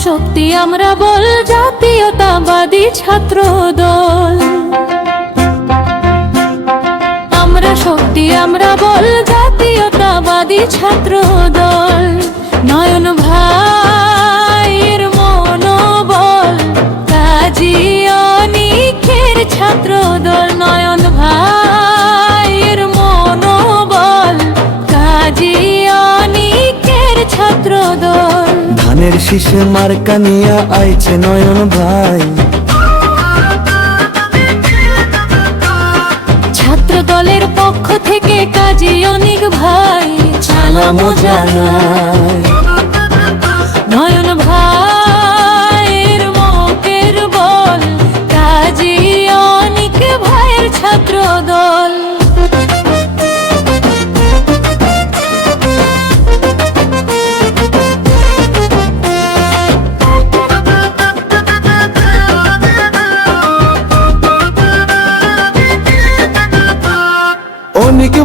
শক্তি আমরা বল জাতীয়তাবাদী ছাত্র দল আমরা শক্তি আমরা বল জাতীয়তাবাদী ছাত্র দল নয়ন ধানের শীষে মার্কা আইছে নয়ন ভাই। ছাত্র দলের পক্ষ থেকে কাজী অনেক ভাই সালামও জানাই নয়ন ভাইয়ের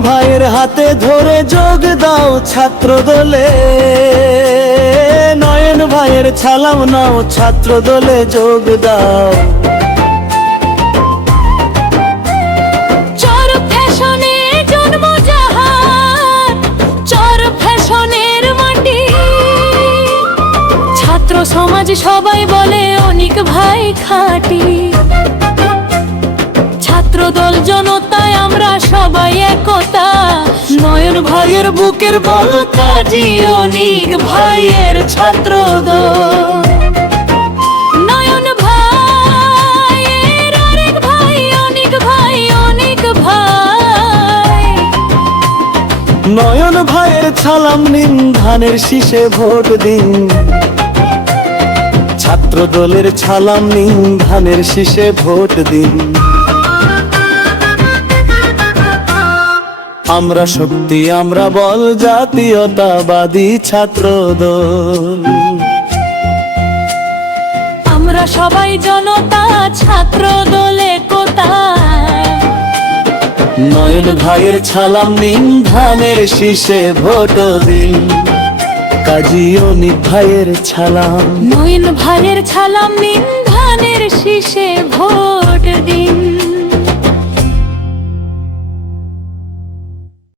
ভাইয়ের হাতে ধরে যোগ দাও ছাত্র দলে নয়ন ভাইয়ের ছালাম নাও ছাত্র দলে যোগ দাও। সমাজ সবাই বলে অনিক ভাইয়ের বুকের বল কাজী অনিক ভাইয়ের ছাত্র নয়ন ভাইয়ের আরেক ভাই, অনিক ভাই অনিক ভাই। নয়ন ভাইয়ের ছালাম নিন, ধানের শীষে ভোট দিন। ছাত্র দলের ছালাম নিন, ধানের শীষে ভোট দিন। আমরা শক্তি আমরা বল জাতীয়তাবাদী ছাত্র দল আমরা সবাই জনতা ছাত্র দলে কোথায়? নয়ন ভাইয়ের ছালাম নিন ধানের শীষে ভোট দিন। কাজী অনিক ভাইয়ের ছালাম। নয়ন ভাইয়ের ছালাম নিন ধানের শীষে ভোট